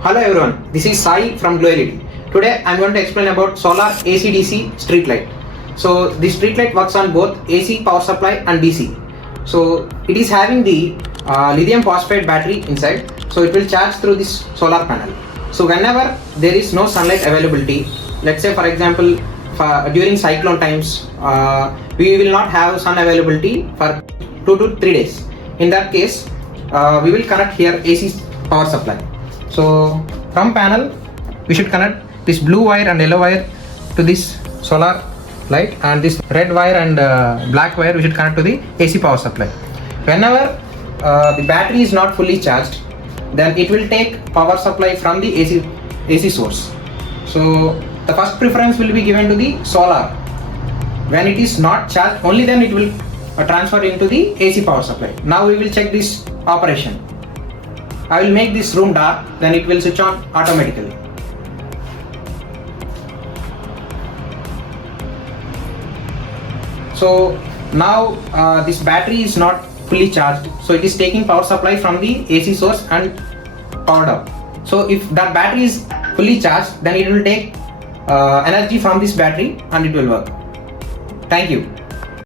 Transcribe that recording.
Hello everyone, this is Sai from GLOLED. Today I am going to explain about solar AC-DC street light. So the street light works on both AC power supply and DC. So it is having the lithium phosphate battery inside. So it will charge through this solar panel. So whenever there is no sunlight availability, let's say for example during cyclone times, we will not have sun availability for 2 to 3 days. In that case, we will connect here AC power supply. So from panel we should connect this blue wire and yellow wire to this solar light, and this red wire and black wire we should connect to the AC power supply. Whenever the battery is not fully charged, then it will take power supply from the AC source. So the first preference will be given to the solar. When it is not charged, only then it will transfer into the AC power supply. Now we will check this operation. I will make this room dark, then it will switch on automatically. So now this battery is not fully charged, so it is taking power supply from the AC source and powered up. So if that battery is fully charged, then it will take energy from this battery and it will work. Thank you.